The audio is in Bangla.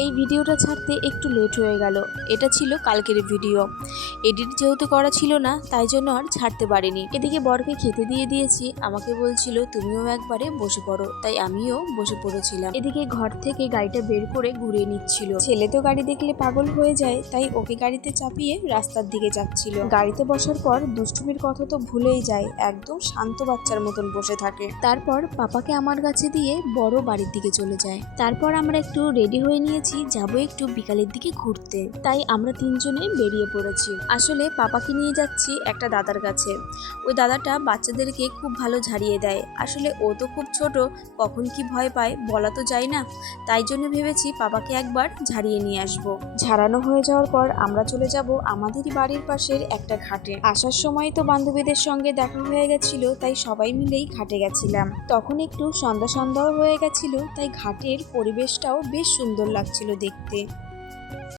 এই ভিডিওটা ছাড়তে একটু লেট হয়ে গেল। এটা ছিল কালকের ভিডিও, এডিট যেহেতু করা ছিল না তাই জন্য আর ছাড়তে পারিনি। এদিকে বরকে খেতে দিয়ে দিয়েছি, আমাকে বলছিল তুমিও একবারে বসে পড়ো, তাই আমিও বসে পড়েছিলাম। এদিকে ঘর থেকে গাড়িটা বের করে ঘুরিয়ে নিচ্ছিল। ছেলে তো গাড়ি দেখলে পাগল হয়ে যায়, তাই ওকে গাড়িতে চাপিয়ে রাস্তার দিকে যাচ্ছিল। গাড়িতে বসার পর দুষ্টুমির কথা তো ভুলেই যায়, একদম শান্ত বাচ্চার মতন বসে থাকে। তারপর পাপাকে আমার কাছে দিয়ে বড় বাড়ির দিকে চলে যায়। তারপর আমরা একটু রেডি হয়ে নিয়েছি, যাবো একটু বিকালের দিকে ঘুরতে, তাই আমরা তিনজনে বেরিয়ে পড়েছি। আসলে পাপাকে নিয়ে যাচ্ছি একটা দাদার কাছে। ওই দাদাটা বাচ্চাদেরকে খুব ভালো ঝাড়িয়ে দেয়। আসলে ও তো খুব ছোট, কখন কি ভয় পায় বলা তো যায় না, তাই জন্য ভেবেছি পাপাকে একবার ঝাড়িয়ে নিয়ে আসব। ঝাড়ানো হয়ে যাওয়ার পর আমরা চলে যাব আমাদেরই বাড়ির পাশের একটা ঘাটে। আসার সময় তো বান্ধবীদের সঙ্গে দেখা হয়ে গেছিল, তাই সবাই মিলেই ঘাটে গেছিলাম। তখন একটু সন্ধ্যা সন্ধ্যাও হয়ে গেছিল, তাই ঘাটের পরিবেশটাও বেশ সুন্দর লাগছিল দেখতে।